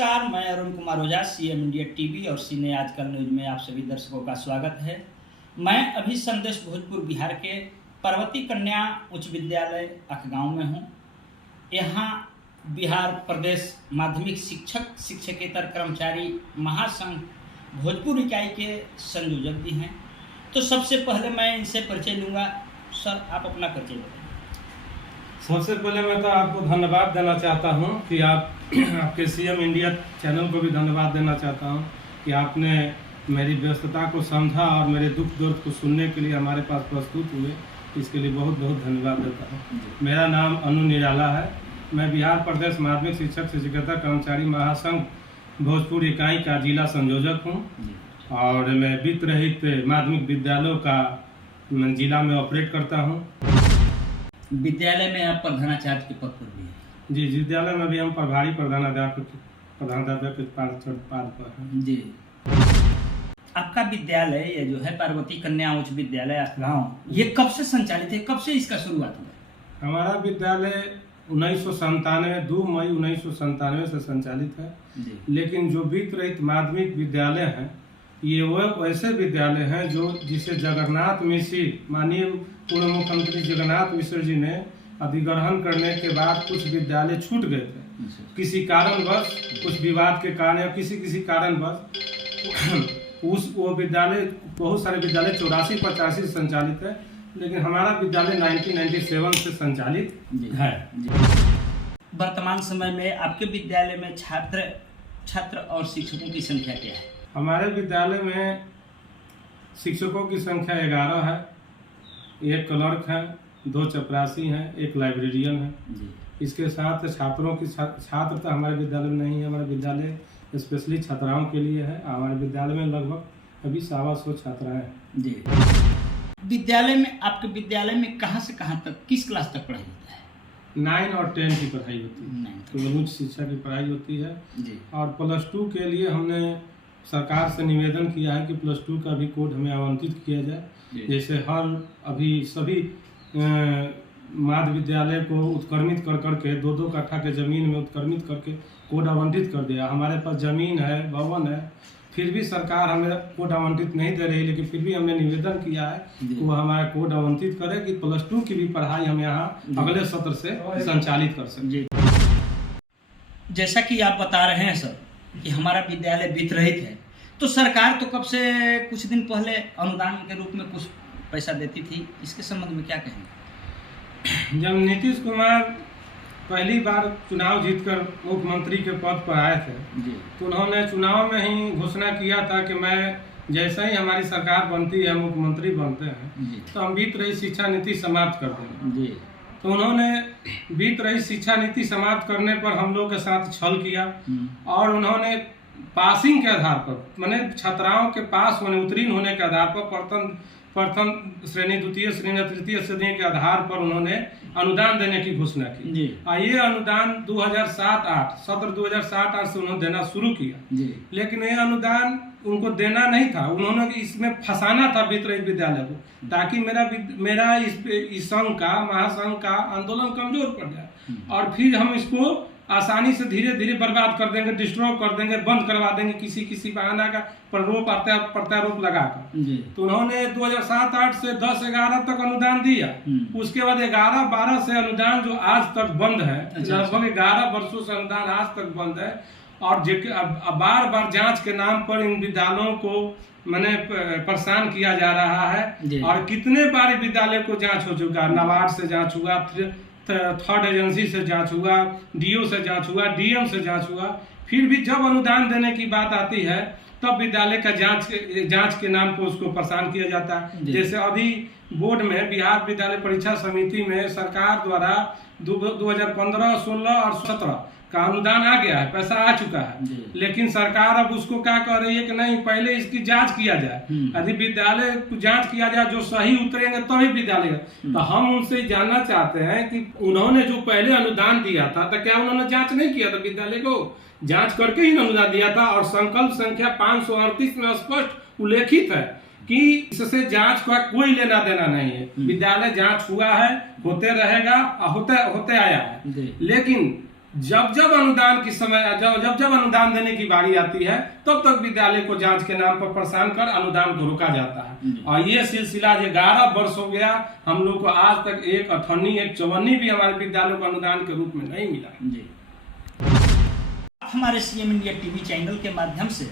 नमस्कार, मैं Arun Kumar Ojha, CM India TV और सीने आजकल न्यूज में आप सभी दर्शकों का स्वागत है। मैं अभी संदेश भोजपुर बिहार के पार्वती कन्या उच्च विद्यालय अखगांव में हूं। यहां बिहार प्रदेश माध्यमिक शिक्षक शिक्षकेतर कर्मचारी महासंघ भोजपुर इकाई के संयोजक भी हैं। तो सबसे पहले मैं इनसे परिचय लूँगा। सर, आप अपना परिचय बताएं। सबसे पहले मैं तो आपको धन्यवाद देना चाहता हूं कि आपके सीएम इंडिया चैनल को भी धन्यवाद देना चाहता हूं कि आपने मेरी व्यस्तता को समझा और मेरे दुख दर्द को सुनने के लिए हमारे पास प्रस्तुत हुए। इसके लिए बहुत बहुत धन्यवाद देता हूं। मेरा नाम अनु निराला है। मैं बिहार प्रदेश माध्यमिक शिक्षक शिक्षकेतर कर्मचारी महासंघ भोजपुर इकाई का जिला संयोजक हूँ और मैं वित्त रहित माध्यमिक विद्यालयों का जिला में ऑपरेट करता हूँ। विद्यालय में आप प्रधानाचार्य के पद पर भी हैं। जी, विद्यालय में भी हम प्रभारी प्रधानाध्यापक के पद पर हैं। जी। आपका विद्यालय ये जो है पार्वती कन्या उच्च विद्यालय अखगांव, ये कब से संचालित है, कब से इसका शुरुआत हुआ? हमारा विद्यालय 1997 2 मई 1997 से संचालित है। लेकिन जो वित्त रहित माध्यमिक विद्यालय हैं, ये वो ऐसे विद्यालय हैं जो जिसे जगन्नाथ मिश्र, माननीय पूर्व मुख्यमंत्री जगन्नाथ मिश्र जी ने अधिग्रहण करने के बाद कुछ विद्यालय छूट गए थे किसी कारणवश, कुछ विवाद के कारण या किसी कारणवश। वो विद्यालय, बहुत सारे विद्यालय 84-85 संचालित है, लेकिन हमारा विद्यालय 1997 से संचालित है। वर्तमान समय में आपके विद्यालय में छात्र और शिक्षकों की संख्या क्या है? हमारे विद्यालय में शिक्षकों की संख्या 11 है, एक क्लर्क है, 2 चपरासी हैं, एक लाइब्रेरियन है। इसके साथ छात्रों की छात्र तो हमारे विद्यालय में नहीं है। हमारे विद्यालय स्पेशली छात्राओं के लिए है। हमारे विद्यालय में लगभग अभी 125 छात्राएं हैं। जी। विद्यालय में, आपके विद्यालय में कहाँ से कहाँ तक, किस क्लास तक पढ़ाई होता है? 9 और 10 की पढ़ाई होती है, तो उच्च शिक्षा की पढ़ाई होती है। और +2 के लिए हमने सरकार से निवेदन किया है कि +2 का भी कोड हमें आवंटित किया जाए। जैसे अभी सभी माध्य विद्यालय को उत्क्रमित कर के 2-2 कट्ठा के जमीन में उत्क्रमित करके कोड आवंटित कर दिया। हमारे पास जमीन है, भवन है, फिर भी सरकार हमें कोड आवंटित नहीं दे रही। लेकिन फिर भी हमने निवेदन किया है कि वो हमारा कोड आवंटित करे कि +2 की भी पढ़ाई हम यहाँ अगले सत्र से संचालित कर सकें। जैसा कि आप बता रहे हैं सर कि हमारा विद्यालय वित्त रहित है, तो सरकार तो कब से कुछ दिन पहले अनुदान के रूप में कुछ पैसा देती थी, इसके संबंध में क्या कहेंगे? जब नीतीश कुमार पहली बार चुनाव जीतकर मुख्यमंत्री के पद पर आए थे, तो उन्होंने चुनाव में ही घोषणा किया था कि मैं जैसे ही हमारी सरकार बनती है, मुख्यमंत्री बनते हैं, तो हम वित्त रहित शिक्षा नीति समाप्त कर देंगे। तो उन्होंने वित्त रहित शिक्षा नीति समाप्त करने पर हम लोग के साथ छल किया और उन्होंने पासिंग के आधार पर, माने छात्राओं के पास होने, उत्तीर्ण होने के आधार पर प्रथम श्रेणी, द्वितीय श्रेणी, तृतीय श्रेणी के आधार पर उन्होंने अनुदान देने की घोषणा की। ये अनुदान 2007-08 सत्र 2007-08 से उन्होंने देना शुरू किया। लेकिन ये अनुदान उनको देना नहीं था, उन्होंने इसमें फंसाना था वित्त रहित विद्यालय को, ताकि मेरा इस संघ का, महासंघ का आंदोलन कमजोर पड़ जाए और फिर हम इसको आसानी से धीरे धीरे बर्बाद कर देंगे, डिस्ट्रॉय कर देंगे, बंद करवा देंगे किसी बहाना का प्रत्यारोप लगाकर। तो उन्होंने 2007-08 से 10-11 तक अनुदान दिया। उसके बाद 11-12 से अनुदान जो आज तक बंद है, लगभग 11 वर्षों से अनुदान आज तक बंद है। और बार जांच के नाम पर इन विद्यालयों को मैंने परेशान किया जा रहा है। और कितने बार विद्यालय को जांच हो चुका, नाबार्ड से जांच हुआ, थर्ड एजेंसी से जांच हुआ, डीओ से जांच हुआ, डीएम से जांच हुआ। फिर भी जब अनुदान देने की बात आती है तब विद्यालय का जांच के नाम पर उसको परेशान किया जाता है। जैसे अभी बोर्ड में, बिहार विद्यालय परीक्षा समिति में सरकार द्वारा 2015, 16 और 17 का अनुदान आ गया है, पैसा आ चुका है। लेकिन सरकार अब उसको क्या कह रही है कि नहीं, पहले इसकी जांच किया जाए। यदि विद्यालय को जांच किया जाए, जो सही उतरेंगे तभी विद्यालय। तो हम उनसे जानना चाहते हैं कि उन्होंने जो पहले अनुदान दिया था, तो क्या उन्होंने जांच नहीं किया था? विद्यालय को जांच करके ही अनुदान दिया था। और संकल्प संख्या 538 में स्पष्ट उल्लेखित है कि इससे जांच का कोई लेना देना नहीं है। विद्यालय जांच हुआ है, होते रहेगा, होते आया है। लेकिन जब जब अनुदान की समय जब अनुदान देने की बारी आती है तब तक विद्यालय को जांच के नाम पर परेशान कर अनुदान को रोका जाता है। और ये सिलसिला 11 वर्ष हो गया, हम लोग को आज तक एक अठन्नी एक चौवन्नी भी हमारे विद्यालयों को अनुदान के रूप में नहीं मिला। जी, हमारे सीएम इंडिया टीवी चैनल के माध्यम से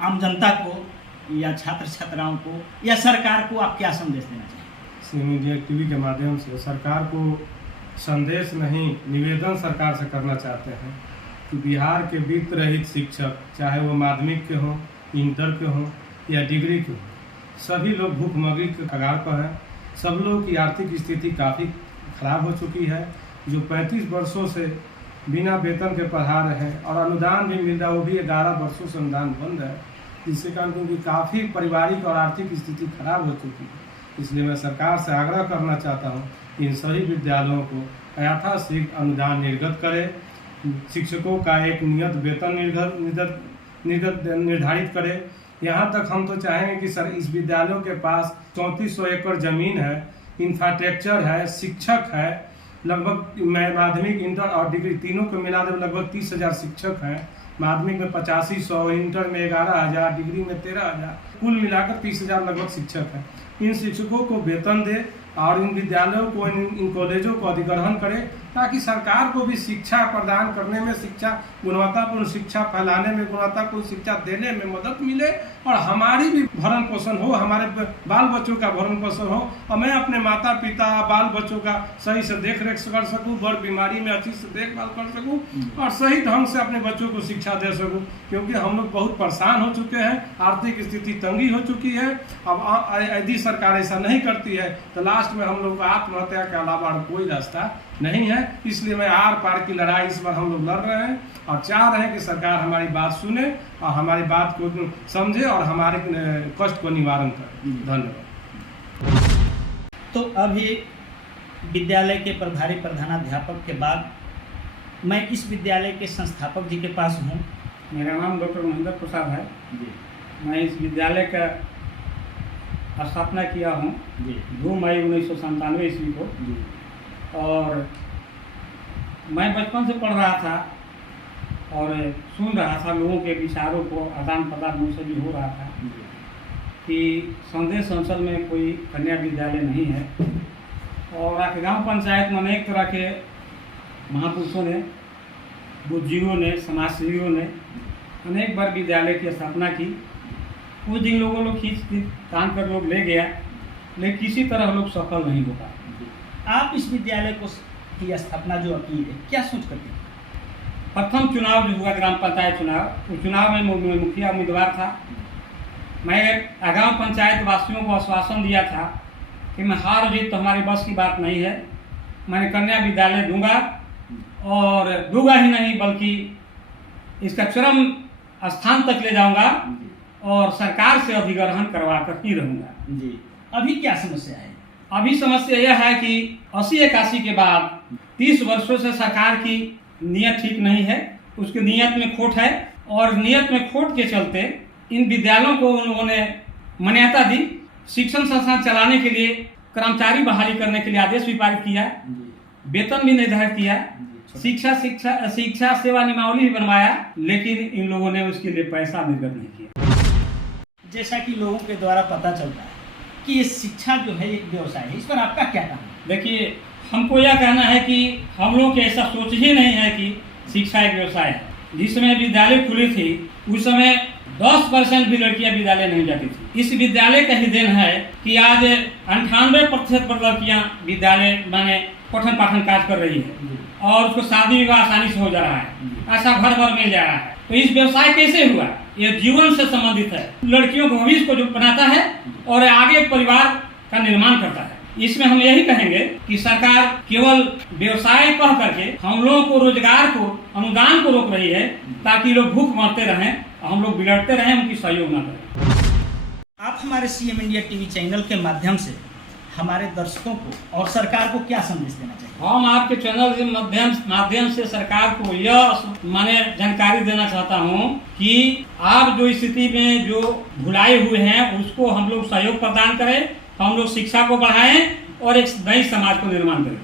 आम जनता को या छात्र छात्राओं को या सरकार को आप क्या संदेश देना चाहिए? सीएम इंडिया टीवी के माध्यम से सरकार को संदेश नहीं, निवेदन सरकार से करना चाहते हैं कि बिहार के वित्त रहित शिक्षक, चाहे वो माध्यमिक के हों, इंटर के हों या डिग्री के हों, सभी लोग भूखमरी के कगार पर हैं। सब लोगों की आर्थिक स्थिति काफ़ी खराब हो चुकी है। जो 35 वर्षों से बिना वेतन के पढ़ा रहे हैं और अनुदान भी मिल रहा है, वो भी 11 वर्षों से अनुदान बंद है, जिसके कारण उनकी काफ़ी पारिवारिक और आर्थिक स्थिति खराब हो चुकी है। इसलिए मैं सरकार से आग्रह करना चाहता हूँ कि इन सभी विद्यालयों को यथाशीघ्र अनुदान निर्गत करे, शिक्षकों का एक नियत वेतन निर्धारित करे। यहाँ तक हम तो चाहेंगे कि सर इस विद्यालयों के पास 3400 एकड़ जमीन है, इंफ्रास्ट्रक्चर है, शिक्षक है, लगभग माध्यमिक इंटर और डिग्री तीनों को मिला दे लगभग 30,000 शिक्षक हैं। माध्यमिक में 8500, इंटर में 11,000, डिग्री में 13,000, कुल मिलाकर 30,000 लगभग शिक्षक हैं। इन शिक्षकों को वेतन दे और इन विद्यालयों को इन कॉलेजों को अधिग्रहण करे, ताकि सरकार को भी शिक्षा प्रदान करने में, शिक्षा गुणवत्तापूर्ण शिक्षा फैलाने में, गुणवत्तापूर्ण शिक्षा देने में मदद मिले और हमारी भी भरण पोषण हो, हमारे बाल बच्चों का भरण पोषण हो और मैं अपने माता पिता बाल बच्चों का सही से देख रेख कर सकूँ, बड़ बीमारी में अच्छी से देखभाल कर सकूँ और सही ढंग से अपने बच्चों को शिक्षा दे सकूँ। क्योंकि हम लोग बहुत परेशान हो चुके हैं, आर्थिक स्थिति तंगी हो चुकी है। अब यदि सरकार ऐसा नहीं करती है तो लास्ट में हम लोग को आत्महत्या के अलावा कोई रास्ता नहीं है। इसलिए मैं आर पार की लड़ाई इस बार हम लोग लड़ रहे हैं और चाह रहे हैं कि सरकार हमारी बात सुने और हमारी बात को समझे और हमारे कष्ट को निवारण करे। धन्यवाद। तो अभी विद्यालय के प्रभारी प्रधानाध्यापक के बाद मैं इस विद्यालय के संस्थापक जी के पास हूँ। मेरा नाम डॉक्टर महेंद्र प्रसाद है जी। मैं इस विद्यालय का स्थापना किया हूँ 2 मई 1997 ईस्वी को जी। और मैं बचपन से पढ़ रहा था और सुन रहा था, लोगों के विचारों को आदान प्रदान मुझसे भी हो रहा था कि संदेश अंचल में कोई कन्या विद्यालय नहीं है और गांव पंचायत में अनेक तरह के महापुरुषों ने, बुद्धिजीवियों ने, समाजसेवियों ने अनेक बार विद्यालय की स्थापना की। कुछ दिन लोग खींच तान कर लोग ले गया, लेकिन किसी तरह लोग सफल नहीं हो पाए। आप इस विद्यालय को की स्थापना जो की है, क्या सोच करके? प्रथम चुनाव जो हुआ ग्राम पंचायत चुनाव, उस चुनाव में मुखिया उम्मीदवार था। मैं ग्राम पंचायत वासियों को आश्वासन दिया था कि मैं हार जीत तो हमारे बस की बात नहीं है, मैंने कन्या विद्यालय दूंगा और दूंगा ही नहीं बल्कि इसका चरम स्थान तक ले जाऊंगा और सरकार से अधिग्रहण करवा कर ही रहूंगा। जी। अभी क्या समस्या है? अभी समस्या यह है कि 80-81 के बाद 30 वर्षों से सरकार की नीयत ठीक नहीं है, उसकी नीयत में खोट है और नीयत में खोट के चलते इन विद्यालयों को उन्होंने मान्यता दी। शिक्षण संस्थान चलाने के लिए कर्मचारी बहाली करने के लिए आदेश भी पारित किया, वेतन भी निर्धारित किया, शिक्षा सेवा नियमावली भी बनवाया, लेकिन इन लोगों ने उसके लिए पैसा निर्गत नहीं किया। जैसा कि लोगों के द्वारा पता चलता है कि ये शिक्षा जो है एक व्यवसाय है, इस पर आपका क्या कहना है? देखिए, हमको यह कहना है कि हम लोग ऐसा सोच ही नहीं है कि शिक्षा एक व्यवसाय है। जिस समय विद्यालय खुली थी उस समय 10% भी लड़कियां विद्यालय नहीं जाती थी। इस विद्यालय का ही देन है कि आज 98% लड़कियां विद्यालय माने पठन पाठन कार्य कर रही है और उसको शादी विवाह आसानी से हो जा रहा है, ऐसा घर भर मिल जा रहा है। तो इस व्यवसाय कैसे हुआ? ये जीवन से संबंधित है, लड़कियों को भविष्य को जो बनाता है और आगे परिवार का निर्माण करता है। इसमें हम यही कहेंगे कि सरकार केवल व्यवसाय कह करके हम लोगों को रोजगार को, अनुदान को रोक रही है ताकि लोग भूख मरते रहें, हम लोग बिगड़ते रहें, उनकी सहयोग न करें। आप हमारे सीएम इंडिया टीवी चैनल के माध्यम से हमारे दर्शकों को और सरकार को क्या संदेश देना चाहिए? हम आपके चैनल के माध्यम से सरकार को यह माने जानकारी देना चाहता हूं कि आप जो स्थिति में जो भुलाए हुए हैं उसको हम लोग सहयोग प्रदान करें, हम लोग शिक्षा को बढ़ाएं और एक नई समाज को निर्माण करें।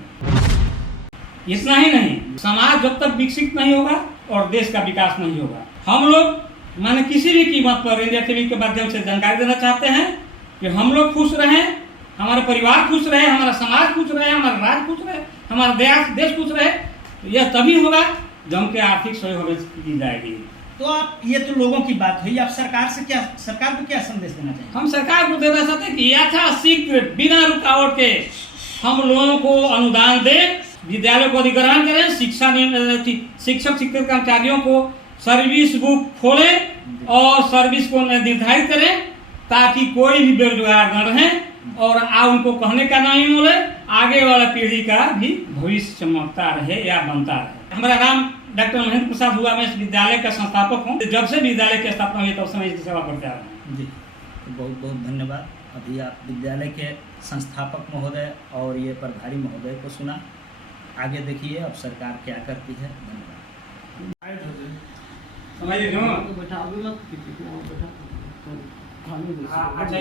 इतना ही नहीं, समाज जब तक विकसित नहीं होगा और देश का विकास नहीं होगा। हम लोग माने किसी भी कीमत पर इंडिया टीवी के माध्यम से जानकारी देना चाहते हैं कि हम लोग खुश रहें, हमारा परिवार खुश रहे, हमारा समाज खुश रहे, हमारा राज्य खुश रहे, हमारा देश खुश रहे। तो यह तभी होगा जब हमके आर्थिक सहयोग की जाएगी। तो आप ये तो लोगों की बात हुई, आप सरकार को क्या संदेश देना चाहिए? हम सरकार को देना चाहते हैं कि यथाशीघ्र बिना रुकावट के हम लोगों को अनुदान दें, विद्यालयों को अधिग्रहण करें, शिक्षक शिक्षक कर्मचारियों को सर्विस बुक खोलें और सर्विस को निर्धारित करें ताकि कोई भी बेरोजगार न रहे और उनको कहने का नहीं बोले, आगे वाला पीढ़ी का भी भविष्य चमकता रहे या बनता रहे। हमारा नाम डॉक्टर महेंद्र प्रसाद हुआ, मैं इस विद्यालय का संस्थापक हूँ। जब से विद्यालय की स्थापना हुई तब से मैं इसकी सेवा करते आ रहा हूँ। जी, तो बहुत बहुत धन्यवाद। अभी आप विद्यालय के संस्थापक महोदय और ये प्रभारी महोदय को सुना, आगे देखिए अब सरकार क्या करती है। धन्यवाद। अच्छा,